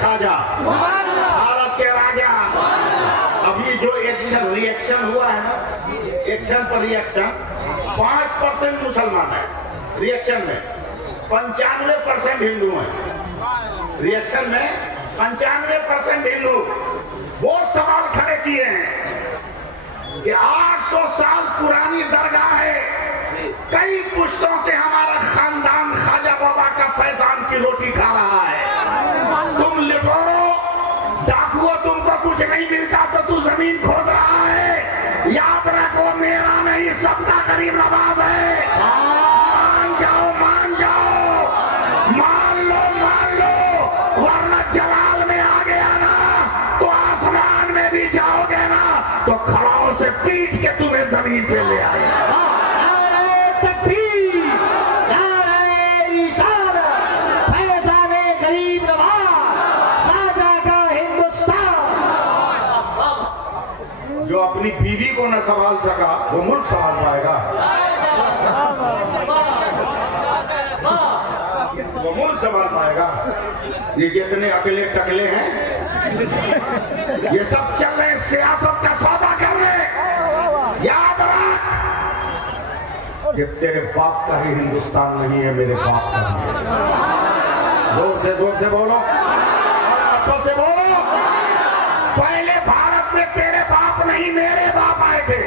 खाजा, भारत के राजा। अभी जो रिएक्शन हुआ है ना, एक्शन पर रिएक्शन, 5% मुसलमान है रिएक्शन में, 95% हिंदू हैं। रिएक्शन में 95% हिंदू। वो सवाल खड़े किए हैं कि 800 साल पुरानी दरगाह है, कई पुश्तों से हमारा खानदान ख्वाजा बाबा का फैजान की रोटी खा रहा है। तुम लिटोरो डाकुओं, तुमको कुछ नहीं मिलता तो तू जमीन खोद रहा है। याद रखो, मेरा नहीं सबका गरीब नवाज है। मान जाओ, मान जाओ, मान लो, वरना जलाल में आ गया ना तो आसमान में भी जाओगे ना तो खड़ाओं से पीट के तुम्हें जमीन पे ले आएगा। जो अपनी बीवी को न संभाल सका वो मुल्क संभाल पाएगा, वो मुल्क संभाल पाएगा। ये जितने अकेले टकले हैं ये सब चल रहे सियासत का सौदा कर रहे। याद रख कि तेरे बाप का ही हिंदुस्तान नहीं है, मेरे बाप का है। जोर से बोलो, हाथों से बोलो। पहले भारत में तेरे बाप नहीं मेरे बाप आए थे,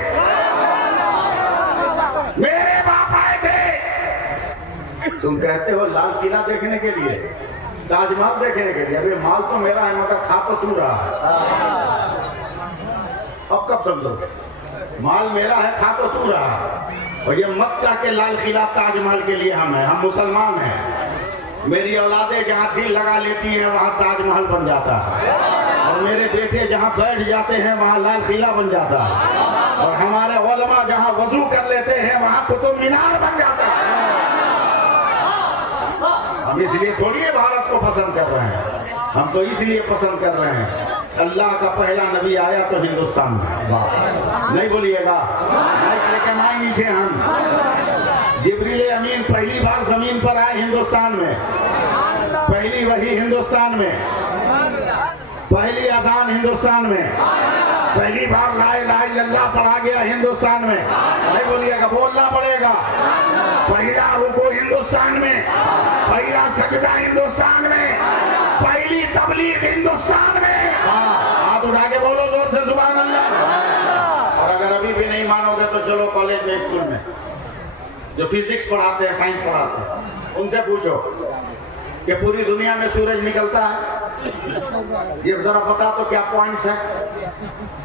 मेरे बाप आए थे। तुम कहते हो लाल किला देखने के लिए, ताजमहल देखने के लिए, अभी माल तो मेरा है, मगर खा तो तू रहा है। अब कब समझोगे? माल मेरा है, खा तो तू रहा है। और ये मक्का के लाल किला ताजमहल के लिए हम हैं, हम मुसलमान हैं। मेरी औलादे जहाँ दिल लगा लेती है वहाँ ताजमहल बन जाता है, और मेरे बेटे जहाँ बैठ जाते हैं वहाँ लाल किला बन जाता है, और हमारे उलमा जहाँ वजू कर लेते हैं वहाँ कुतुब मीनार बन जाता है। हम इसलिए थोड़ी भारत को पसंद कर रहे हैं, हम तो इसलिए पसंद कर रहे हैं अल्लाह का पहला नबी आया तो हिंदुस्तान में। नहीं बोलिएगा, लेकिन आए नीचे हम। जिब्रील अमीन पहली बार जमीन पर आए हिंदुस्तान में, पहली वही हिंदुस्तान में, पहली अजान हिंदुस्तान में, पहली बार ला इलाहा इल्लल्लाह पढ़ा गया हिंदुस्तान में। नहीं बोलिएगा, बोलना पड़ेगा। पहला रुकू हिंदुस्तान में, पहला सजदा हिंदुस्तान में, पहली तबलीग हिंदुस्तान में। हाथ उठा के बोलो जोर से सुभान अल्लाह। और अगर अभी भी नहीं मानोगे तो चलो कॉलेज में, स्कूल में जो फिजिक्स पढ़ाते हैं, साइंस पढ़ाते हैं, उनसे पूछो कि पूरी दुनिया में सूरज निकलता है, ये जरा बता तो क्या पॉइंट्स है,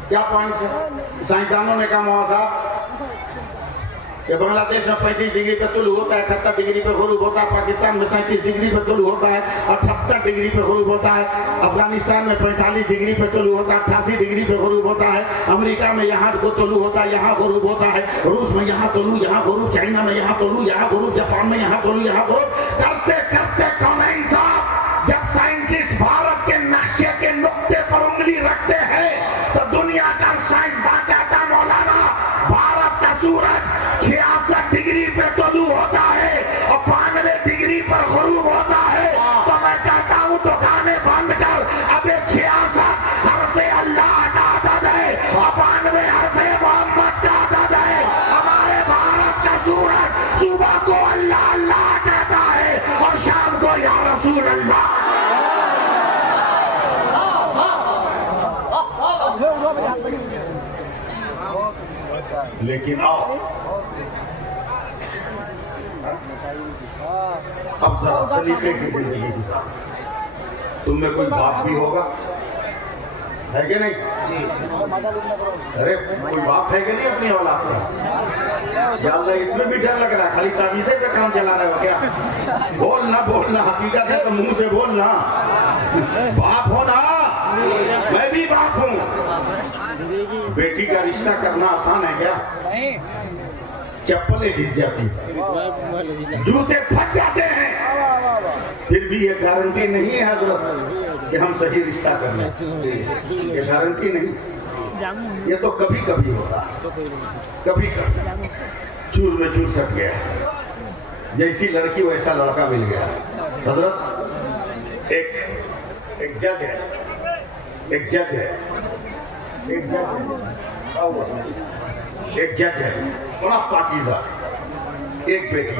क्या पॉइंट्स है? साइंसदानों ने कहा मौसा कि बांग्लादेश में 35 डिग्री पे तुलू होता है, 78 डिग्री पे गुरूब होता है, पाकिस्तान में 37 डिग्री पे तुलू होता है, 78 डिग्री पे गुरूब होता है, अफगानिस्तान में 45 डिग्री पे तुलू होता है, 88 डिग्री पे गुरूब होता है, अमेरिका में यहाँ को तुलू होता है, यहाँ गुरूब होता है, रूस में यहाँ तुलू, यहाँ गुरूब, चाइना में यहाँ तुलू, यहाँ गुरूब, जापान में यहाँ तुलू, यहाँ गुरूब। करते करते कौन है इंसाफ? जब साइंटिस्ट भारत के नक्शे के नुक्ते पर उंगली रखते हैं तो दुनिया का साइंसदान कहता है मौलाना भारत का सूरज 66 डिग्री पे तुलू होता है और 92 डिग्री पर गुरूब होता है। तो मैं कहता हूँ दुकानें बंद कर, अबे 66 हर्फे अल्लाह का अदद है और 92 हर्फे मोहम्मद का अदद है। हमारे भारत का सूरज सुबह को अल्लाह अल्लाह कहता है और शाम को या रसूल अल्लाह। लेकिन आओ अब जरा सलीके की जिंदगी गुजारो। तुम में कोई बाप भी होगा, है कि नहीं? अरे कोई बाप है कि नहीं अपनी औलाद का? या अल्लाह, इसमें भी डर लग रहा है, खाली तावीज़े पे काम चला रहे हो क्या? बोलना बोलना हकीकत है तो मुंह से बोलना। बाप हो ना, मैं भी बाप हूँ। बेटी का रिश्ता करना आसान है क्या? चप्पलें घिस जाती, जूते फट जाते हैं, फिर भी ये गारंटी नहीं है हजरत कि हम सही रिश्ता कर लें। ये गारंटी नहीं, ये तो कभी कभी होता है, कभी कभी चूर में चूर सट गया, जैसी लड़की वैसा लड़का मिल गया। हजरत एक एक जज है, एक जज है, एक जज है, एक जज है, बड़ा पाकीज़ा, एक बेटी,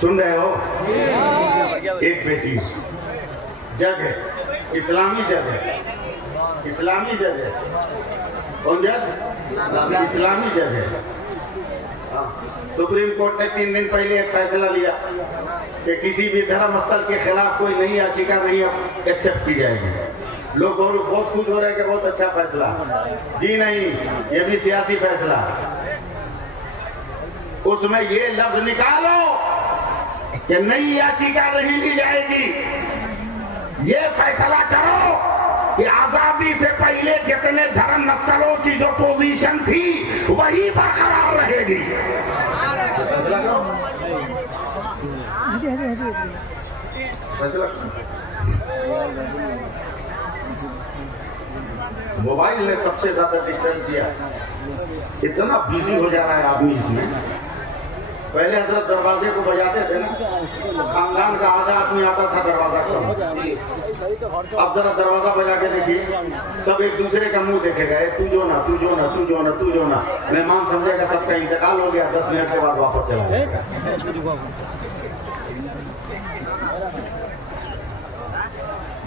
सुन रहे हो? एक बेटी, जज है, इस्लामी जज है, इस्लामी जज है। कौन जज? इस्लामी जज है। सुप्रीम कोर्ट ने 3 दिन पहले एक फैसला लिया कि किसी भी धर्म स्थल के खिलाफ कोई नई याचिका नहीं एक्सेप्ट की जाएगी। लोग बहुत खुश हो रहे हैं कि बहुत अच्छा फैसला। जी नहीं, ये भी सियासी फैसला। उसमें ये लफ्ज निकालो कि नई याचिका नहीं ली जाएगी। ये फैसला करो कि आजादी से पहले जितने धर्म स्थलों की जो पोजीशन थी वही बरकरार रहेगी। मोबाइल ने सबसे ज्यादा डिस्टर्ब किया। इतना बिजी हो जा रहा है आदमी इसमें। पहले हजरत दरवाजे को बजाते थे ना, खानदान का आधा आदमी आता था दरवाजा को। अब जरा दरवाजा बजा के देखिए, सब एक दूसरे का मुंह देखेगा, तू जो ना, तू जो ना, तू जो ना, तू जो ना। मेहमान समझेगा सबका इंतकाल हो गया, 10 मिनट के बाद वापस चला जाएगा।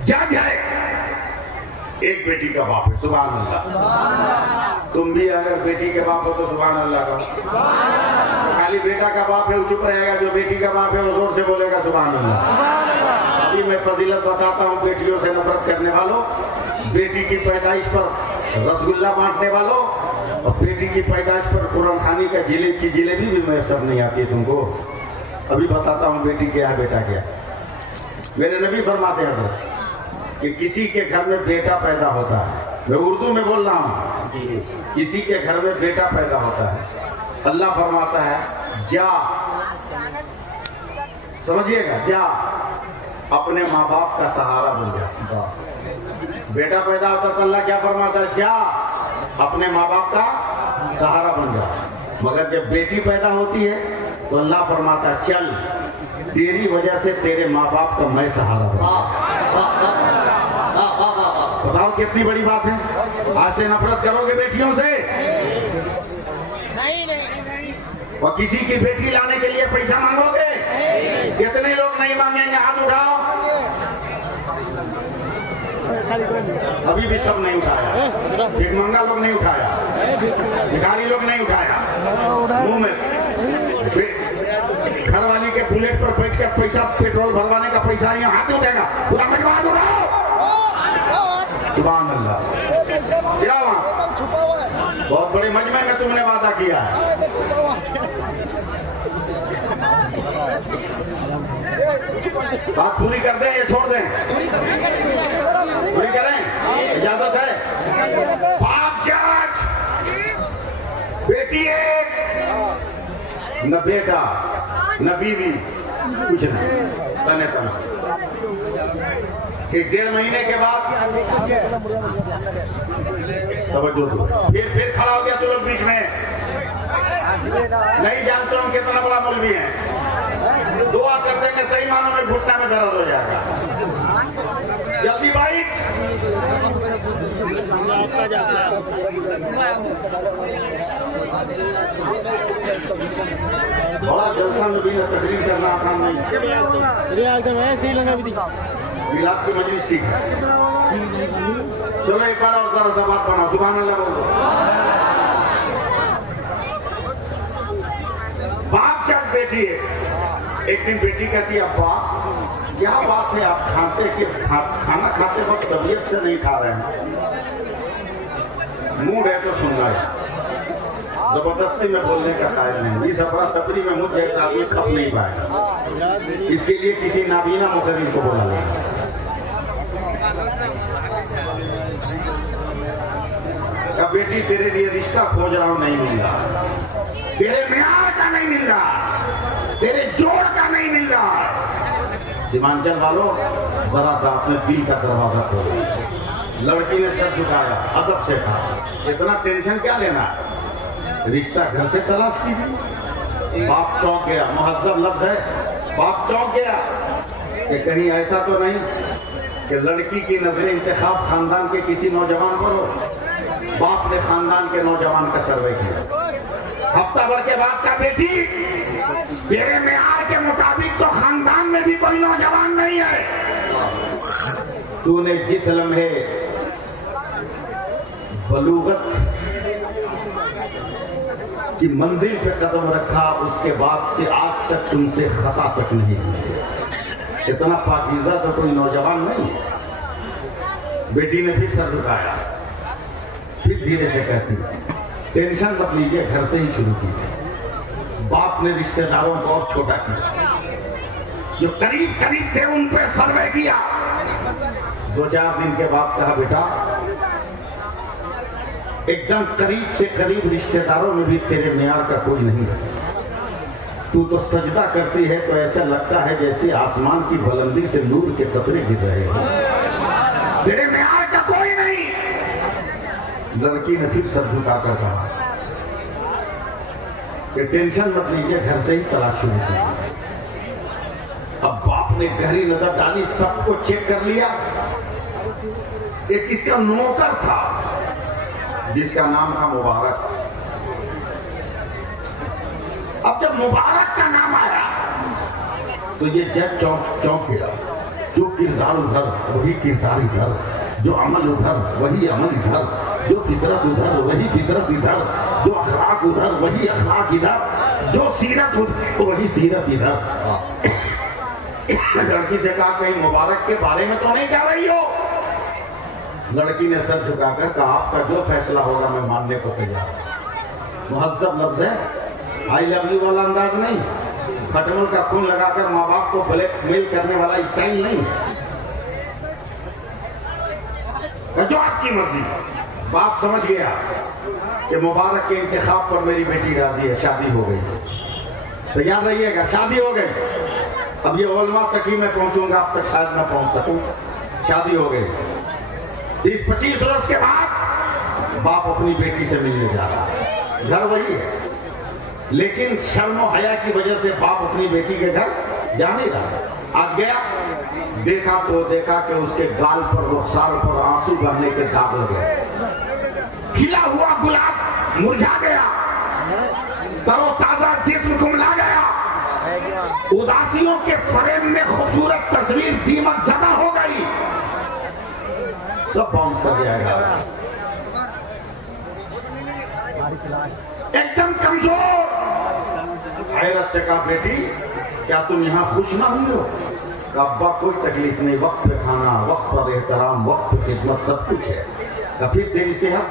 जज है, एक बेटी का बाप है, सुभान अल्लाह। तुम भी अगर बेटी के बाप हो तो सुभान अल्लाह का। खाली बेटा का बाप है वो चुप रहेगा, जो बेटी का बाप है वो जोर से बोलेगा सुभान अल्लाह। अभी मैं फजीलत बताता हूँ बेटियों से नफरत करने वालों, बेटी की पैदाइश पर रसगुल्ला बांटने वालों, और बेटी की पैदाइश पर कुरान खानी का जिलेबी भी मैसर नहीं आती है तुमको। अभी बताता हूँ बेटी क्या है बेटा क्या। मेरे नबी फरमाते हैं कि किसी के घर में बेटा पैदा होता है, मैं उर्दू में बोल रहा हूँ, किसी के घर में बेटा पैदा होता है, अल्लाह फरमाता है जा, समझिएगा, जा अपने माँ बाप का सहारा बन जा। बेटा पैदा होता तो अल्लाह क्या फरमाता है, जा अपने माँ बाप का सहारा बन जा। मगर जब बेटी पैदा होती है तो अल्लाह फरमाता है चल, तेरी वजह से तेरे माँ बाप का मैं सहारा बन। बताओ कितनी बड़ी बात है। आज से नफरत करोगे बेटियों से? नहीं। और किसी की बेटी लाने के लिए पैसा मांगोगे? कितने लोग नहीं मांगेंगे, हाथ उठाओ। अभी भी सब नहीं उठाया, भिखमंगा लोग नहीं उठाया, भिखारी लोग नहीं उठाया। मुंह में घर वाली के बुलेट पर बैठ के पैसा, पेट्रोल भरवाने का पैसा यहाँ हाथ उठेगा, सुभान अल्लाह। गिरा वहां, बहुत बड़े मजमे में तुमने वादा किया है। बात पूरी कर दें या छोड़ दें? पूरी करें, इजाजत है? बाप जज, बेटी एक, न बेटा न बीवी, कुछ नहीं, तने तना। 1-1.5 महीने के बाद समझो तो फिर खड़ा हो गया तो लोग बीच में, नहीं जानते हम कितना बड़ा मौलवी है। दुआ कर देंगे, सही मानों में घुटना में दर्द हो जाएगा। जल्दी भाई, बड़ा जलसा में भी तकरीर करना आसान नहीं। मिलाद की मजलिस ठीक है। चलो एक बार और जरा सा बात बना, सुभान अल्लाह बोलो। बाप जब बेटी है, एक दिन बेटी कहती है अब्बा क्या बात है, आप खाना खाते वक्त तबीयत से नहीं खा रहे हैं, मूड है तो सुनना है, जबरदस्ती में बोलने का कायल नहीं। इस अफरा तफरी में मुझे एक आदमी खप नहीं पाएगा, इसके लिए किसी नाबीना मुकर्रिर को बोला जाए। अब बेटी तेरे लिए रिश्ता खोज रहा हूं, नहीं मिल रहा, तेरे म्यार का नहीं मिल रहा, तेरे जोड़ का नहीं मिल रहा। सीमांचल वालों जरा सा अपने दिल का दरवाजा खोलो। लड़की ने सर झुकाया, अदब से कहा इतना टेंशन क्या लेना है, रिश्ता घर से तलाश कीजिए। बाप चौंक गया, मुहज्जब लफ्ज है, बाप चौंक गया। कि कहीं ऐसा तो नहीं कि लड़की की नजर इंतखाब खानदान के किसी नौजवान पर हो। बाप ने खानदान के नौजवान का सर्वे किया, हफ्ता भर के बाद का बेटी तेरे मेयार के मुताबिक तो खानदान में भी कोई नौजवान नहीं है। तूने जिस लम्हे बलूगत की मंजिल पे कदम रखा उसके बाद से आज तक तुमसे खता तक नहीं हुई। इतना पाकीज़ा तो कोई नौजवान नहीं है। बेटी ने फिर सर झुकाया, फिर धीरे से कहती टेंशन मत लीजिए, घर से ही शुरू की। बाप ने रिश्तेदारों को और छोटा किया, जो करीब करीब थे उन पर सर्वे किया। 2-4 दिन के बाद कहा बेटा एकदम करीब से करीब रिश्तेदारों में भी तेरे मेयार का कोई नहीं है। तू तो सजदा करती है तो ऐसा लगता है जैसे आसमान की बुलंदी से नूर के कतरे गिर रहे हैं। तेरे मेयार का कोई नहीं। लड़की ने फिर सर झुकाकर कहा कि टेंशन मत लीजिए, घर से ही तलाश शुरू की। अब बाप ने गहरी नजर डाली, सबको चेक कर लिया। एक इसका नौकर था जिसका नाम था मुबारक। अब जब मुबारक का नाम आया तो ये जज चौंक गया। जो किरदार उधर वही किरदार इधर, जो अमल उधर वही अमल इधर, जो फितरत उधर वही फितरत इधर, जो अखलाक उधर वही अखलाक इधर, जो सीरत उधर वही सीरत इधर। लड़की से कहा कहीं मुबारक के बारे में तो नहीं कह रही हो? लड़की ने सर झुकाकर कहा आपका जो फैसला होगा मैं मानने को तैयार हूं। मुहज्जब लफ्ज है, आई लव यू वाला अंदाज नहीं, खटमल का खून लगाकर माँ बाप को ब्लैकमेल करने वाला स्टाइल नहीं। जो आपकी मर्जी। बाप समझ गया कि मुबारक के इंतखाब पर मेरी बेटी राजी है, शादी हो गई। तो याद रहिएगा शादी हो गई। अब ये ओलमा तक ही मैं पहुंचूंगा, अब तक शायद मैं पहुंच सकूं। शादी हो गई। 20-25 वर्ष के बाद बाप अपनी बेटी से मिलने जा रहा है। घर वही है लेकिन शर्म और हया की वजह से बाप अपनी बेटी के घर जा नहीं रहा। आज गया, देखा तो देखा कि उसके गाल पर रुखसार पर आंसू बहने के दाग लगे। खिला हुआ गुलाब मुरझा गया, तरोताजा जिस्म कुमला गया। उदासियों के फ्रेम में खूबसूरत तस्वीर दीमक ज़दा हो गई। सब बाउंस कर जाएगा, एकदम कमजोर। हैरत से कहा बेटी क्या तुम यहाँ खुश ना हुई हो? अब्बा कोई तकलीफ नहीं, वक्त पे खाना, वक्त पर एहतराम, वक्त पे खिदमत सब कुछ है। कभी तेरी सेहत।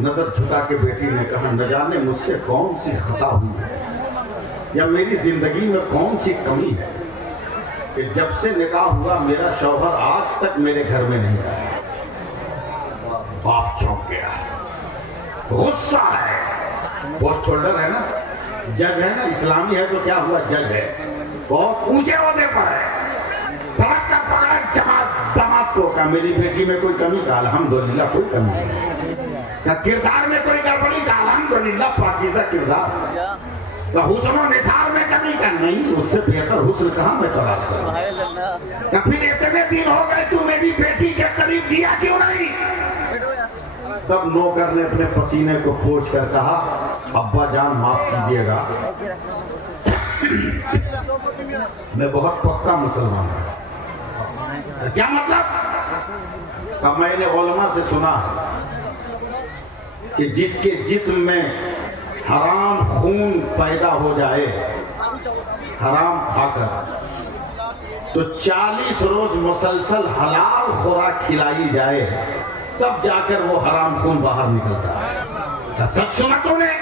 नजर झुका के बेटी ने कहा न जाने मुझसे कौन सी खता हुई है या मेरी जिंदगी में कौन सी कमी है कि जब से निकाह हुआ मेरा शौहर आज तक मेरे घर में नहीं आया। बाप चौंक गया, गुस्सा है। पोस्ट होल्डर है ना, जज है ना, इस्लामी है तो क्या हुआ, जज है, बहुत ऊंचे ओहदे पर है। सड़क का पकड़ा दामाद को कहा मेरी बेटी में कोई कमी का अल्हम्दुलिल्लाह कोई कमी नहीं। क्या किरदार में कोई गड़बड़ी का अल्हम्दुलिल्लाह पाकीज़ा किरदार। तो हुस्न निखार में कमी का नहीं, उससे बेहतर हुस्न कहाँ मैं तलाश करूं। क्या फिर इतने दिन हो गए तू मेरी बेटी के करीब दिया क्यों नहीं? तब नौकर ने अपने पसीने को पोंछ कर कहा अब्बा जान माफ कीजिएगा, मैं बहुत पक्का मुसलमान हूं। क्या मतलब? तब मैंने उलमा से सुना कि जिसके जिस्म में हराम खून पैदा हो जाए हराम खाकर, तो 40 रोज मुसलसल हलाल खुराक खिलाई जाए तब जाकर वो हराम खून बाहर निकलता है। सच सुना तूने?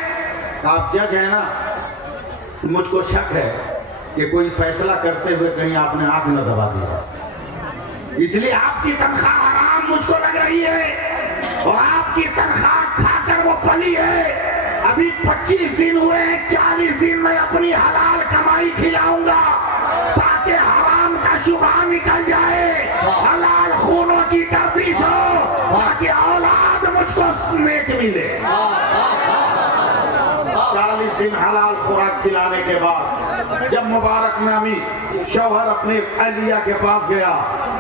आप जज है ना, मुझको शक है कि कोई फैसला करते हुए कहीं आपने आंख न दबा दिया, इसलिए आपकी तनख्वाह हराम मुझको लग रही है और आपकी तनख्वाह खाकर वो पली है। अभी 25 दिन हुए हैं, 40 दिन में अपनी हलाल कमाई खिलाऊंगा ताकि हराम का शुबहा निकल जाए, हलाल खूनों की गर्दिश हो ताकि औलाद मुझको नेक मिले। 40 दिन हलाल खुराक खिलाने के बाद जब मुबारक नामी शौहर अपने अहलिया के पास गया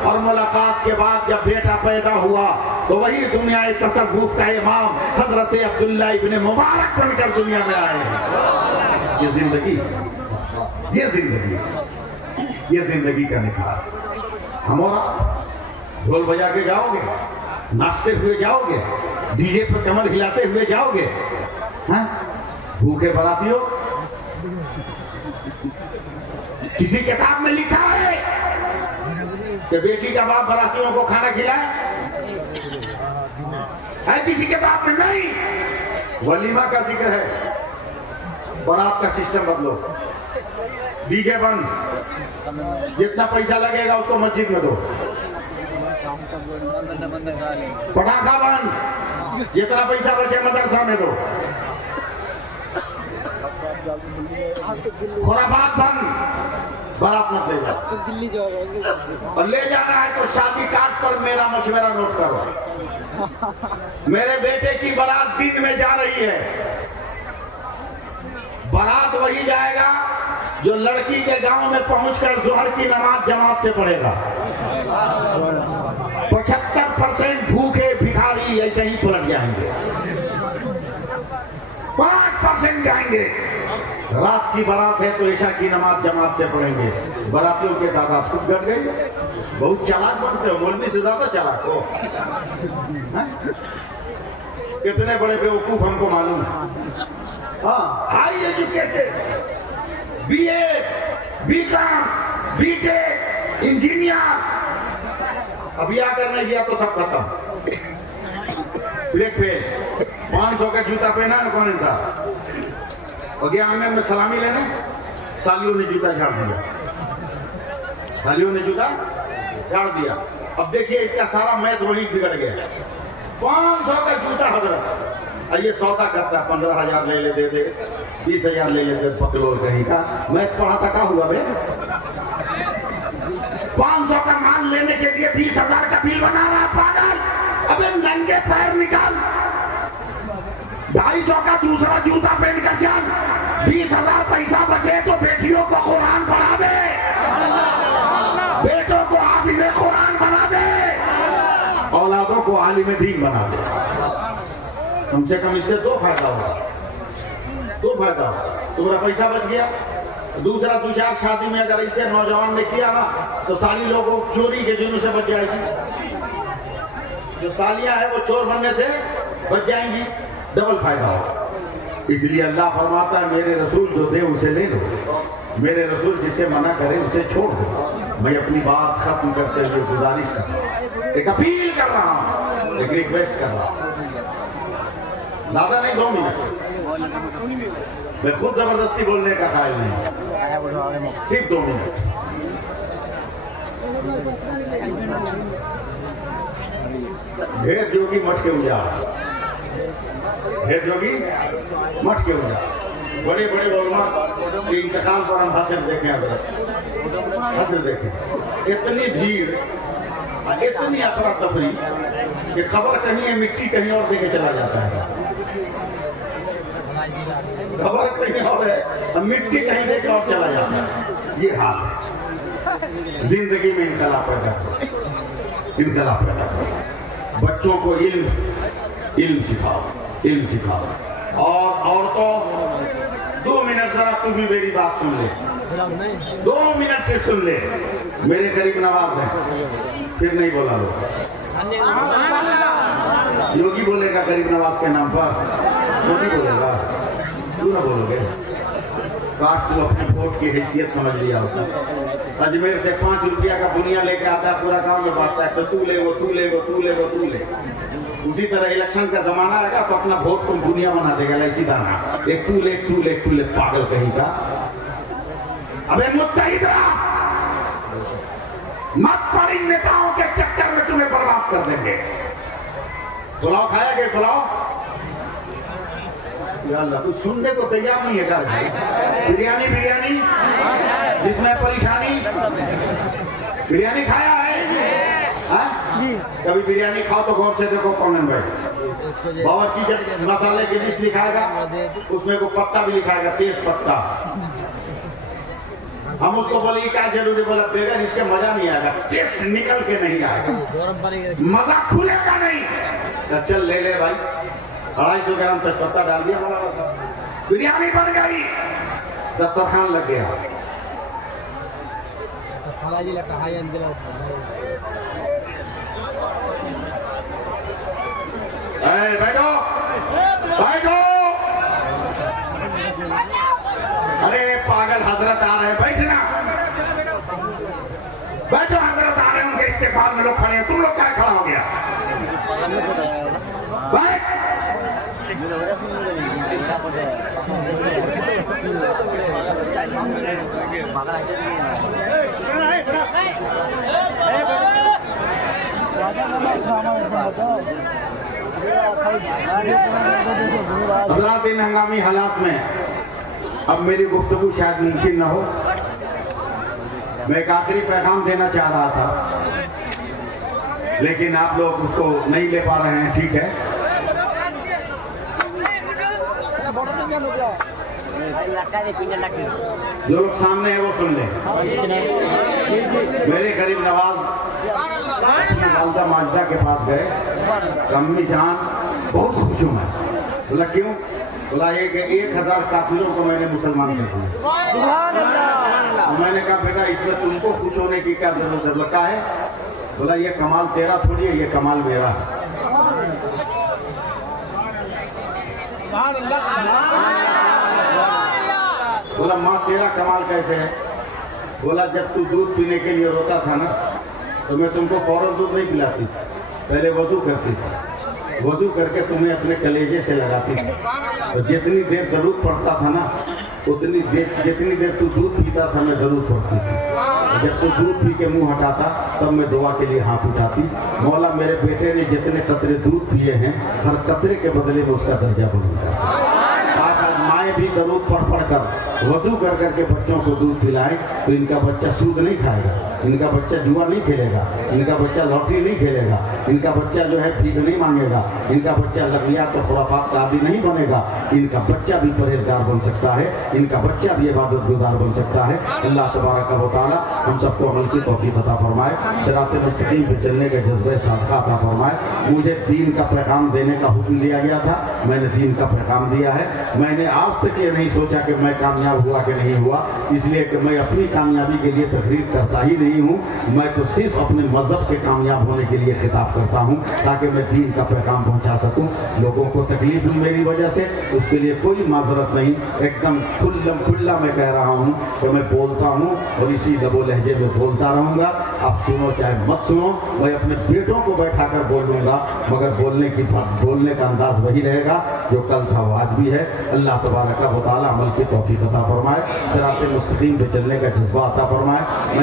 और मुलाकात के बाद जब बेटा पैदा हुआ तो वही दुनिया तसव्वुफ का इमाम हजरत अब्दुल्ला इब्ने मुबारक बनकर दुनिया में आए। ये जिंदगी का निखार। हम और आप ढोल बजा के जाओगे, नाचते हुए जाओगे, डीजे पर कमर हिलाते हुए जाओगे, हाँ? भूखे बरातियों, किसी किताब में लिखा है कि बेटी का बाप बरातियों को खाना खिलाए? है किसी किताब में? नहीं। वलीमा का जिक्र है। बारात का सिस्टम बदलो, डीजे बंद, जितना पैसा लगेगा उसको मस्जिद में दो, पटाखा बंद, जितना पैसा बचे मदरसा में दो, खुराफात बंद, बारात मत ले जाओ। दिल्ली जाओ और ले जाना है तो शादी कार्ड पर मेरा मशवरा नोट करो। मेरे बेटे की बारात दिन में जा रही है। बारात वही जाएगा जो लड़की के गांव में पहुंचकर जोहर की नमाज जमात से पढ़ेगा। 75% भूखे भिखारी ऐसे ही पलट जाएंगे, 5% जाएंगे। रात की बारात है तो ईशा की नमाज जमात से पढ़ेंगे। बारातियों के तादाद खूब घट गई। बहुत चालाक बनते हो, मौलवी से ज्यादा चालाक हो। कितने बड़े बेवकूफ हमको मालूम है। हाँ, high educated, BA, BCom, BTech, engineer, अभी आकर नहीं गया तो सब खत्म। ब्रेक फेल, 500 का जूता पहना है कौन था, और गया आंगन में सलामी लेने, सालियों ने जूता झाड़ दिया, सालियों ने जूता झाड़ दिया। अब देखिए इसका सारा मैथ वही बिगड़ गया। 500 का जूता हजरत, ये सौदा करता है 15,000 ले ले दे दे, 20,000 ले ले दे, पकड़ोर कहीं का। मैथ पढ़ा था क्या हुआ बे? 500 का माल लेने के लिए 20,000 का बिल बना रहा पागल। अबे नंगे पैर निकाल, 250 का दूसरा जूता पहन कर चल। 20,000 पैसा बचे तो बेटियों को कुरान पढ़ा दे, बेटों को हाफिज़े कुरान बना दे, औलादों को आलिम दीन बना दे। कम से कम इससे 2 फायदा होगा, 2 फायदा होगा। तुम्हारा पैसा बच गया। दूसरा, 2-4 शादी में अगर इससे नौजवान ने किया ना तो साली लोगों चोरी के जुर्म से बच जाएगी। जो सालियां हैं वो चोर बनने से बच जाएंगी, डबल फायदा होगा। इसलिए अल्लाह फरमाता है मेरे रसूल जो दे उसे ले लो, मेरे रसूल जिसे मना करे उसे छोड़ दो। मैं अपनी बात खत्म करते हुए गुजारिश कर रहा हूं, एक अपील कर रहा हूं, एक रिक्वेस्ट कर रहा हूं। ज्यादा नहीं, 2 मिनट। मैं खुद जबरदस्ती बोलने का ख्याल नहीं, सिर्फ 2 मिनट। ढेर जोगी मठ के उजाड़, ढेर जोगी मठ के उजाड़। बड़े बड़े उलमा के इंतकाल पर हम हासिल देखें, हासिल देखें। इतनी भीड़, इतनी अफरा तफरी कि खबर कहीं है, मिट्टी कहीं और देके चला जाता है। खबर कहीं और है, मिट्टी कहीं देके और चला जाता है। ये हाल है। जिंदगी में इनकलाब पैदा करो, इनकलाब पैदा करो। बच्चों को इल्म सिखाओ, इल्म सिखाओ। और औरतों 2 मिनट जरा तू भी मेरी बात सुन ले, 2 मिनट से सुन ले। मेरे करीब नवाज है, फिर नहीं बोला लो। योगी बोलेगा गरीब नवाज के नाम पर, मोदी बोलेगा, क्यों ना बोलोगे? काश तू अपने वोट की हैसियत समझ लिया होता। अजमेर से 5 रुपया का दुनिया लेके आता है, पूरा गांव में बांटता है, तो तू ले वो, तू ले वो, तू ले वो, तू ले। उसी तरह इलेक्शन का जमाना आएगा तो अपना वोट तुम दुनिया बना देगा, इलायची दाना, एक तू ले, तू ले, तू ले, पागल कहीं का। अबे मुत्तहिद रहा, मत पड़ इन नेताओं के चक्कर में, तुम्हें बर्बाद कर देंगे। पुलाव खाया गया, पुलाव या अल्लाह, कुछ सुनने को तैयार नहीं है क्या? बिरयानी, बिरयानी जिसमें परेशानी, बिरयानी खाया है? जी। कभी बिरयानी खाओ तो गौर से देखो कौन भाई। बावर्ची जब मसाले की लिस्ट लिखाएगा उसमें को पत्ता भी लिखाएगा, तेज पत्ता। हम उसको बोले क्या जरूरी, बोला बगैर इसके मजा नहीं आएगा, टेस्ट निकल के नहीं आएगा, मजा खुलेगा नहीं। तो चल ले ले भाई, 250 ग्राम तेजपत्ता डाल दिया मौलाना साहब, बिरयानी बन गई, दस्तरखान लग गया। बैठो बैठो, अरे पागल हजरत आ रहे हैं, बैठना, बैठो, हजरत आ रहे हैं, उनके इस्तेमाल में लोग खड़े हैं, तुम लोग क्या खड़ा हो गया, बैठ। हजरात, इन हंगामी हालात में अब मेरी गुफ्तगू शायद मुमकिन न हो। मैं एक आखिरी पैगाम देना चाह रहा था, लेकिन आप लोग उसको नहीं ले पा रहे हैं, ठीक है। जो लोग सामने हैं वो सुन लें। मेरे करीब नवाज वालदा माजदा के पास गए, अम्मी जान बहुत खुश हूँ मैं। बोला क्यों? बोला 1000 काफिरों को मैंने मुसलमान कर दिया। मैंने कहा बेटा इसमें तुमको खुश होने की क्या जरूरत है? बोला है? बोला ये कमाल तेरा थोड़ी है, ये कमाल मेरा है। बोला माँ तेरा कमाल कैसे है? बोला जब तू दूध पीने के लिए रोता था ना, तो मैं तुमको फौरन दूध नहीं पिलाती, पहले वजू करती थी, वजू करके तुम्हें अपने कलेजे से लगाती थी, और जितनी देर जरूरत पड़ता था ना, उतनी देर जितनी देर तू दूध पीता था मैं जरूरत पड़ती थी। जब तू दूध पी के मुंह हटाता तब मैं दुआ के लिए हाथ उठाती। मौला मेरे बेटे ने जितने कतरे दूध पिए हैं, हर कतरे के बदले में उसका दर्जा बढ़ूंगा। आज माएँ भी दरूद पढ़ पढ़ कर वजू कर करके बच्चों को दूध पिलाए, तो इनका बच्चा सूद नहीं खाएगा, इनका बच्चा जुआ नहीं खेलेगा, इनका बच्चा लॉटरी नहीं खेलेगा, इनका बच्चा जो है भीख नहीं मांगेगा, इनका बच्चा लगियात और खुराफात का आदी नहीं बनेगा, इनका बच्चा भी परहेजगार बन सकता है, इनका बच्चा भी इबादत गुजार बन सकता है। अल्लाह तबारक व तआला हम सबको अमल की तौफीक अता फरमाए, सिरात मुस्तकीम पे चलने के जज्बे सादका अता फरमाए। मुझे दीन का पैगाम देने का हुक्म दिया गया था, मैंने दीन का पैगाम दिया है। मैंने आज तक ये नहीं सोचा कि मैं कामयाब हुआ कि नहीं हुआ, इसलिए कि मैं अपनी कामयाबी के लिए तकरीर करता ही नहीं हूँ, मैं तो सिर्फ अपने मजहब के कामयाब होने के लिए खिताब करता हूँ, ताकि मैं दीन का पैगाम पहुँचा सकूँ। लोगों को तकलीफ हुई मेरी वजह से, उसके लिए कोई माजरत नहीं, एकदम खुल्ला मैं कह रहा हूँ तो मैं बोलता हूँ और इसी लबो लहजे में बोलता रहूँगा। आप सुनो चाहे मत सुनो, मैं अपने बेटों को बैठा कर बोलूँगा, मगर बोलने का अंदाज वही रहेगा जो कल था वो आज भी है। अल्लाह तबारक व तआला अमल की तौफीक अता फरमाए, सिरात मुस्तकीम पे चलने का जज्बा अता फरमाए।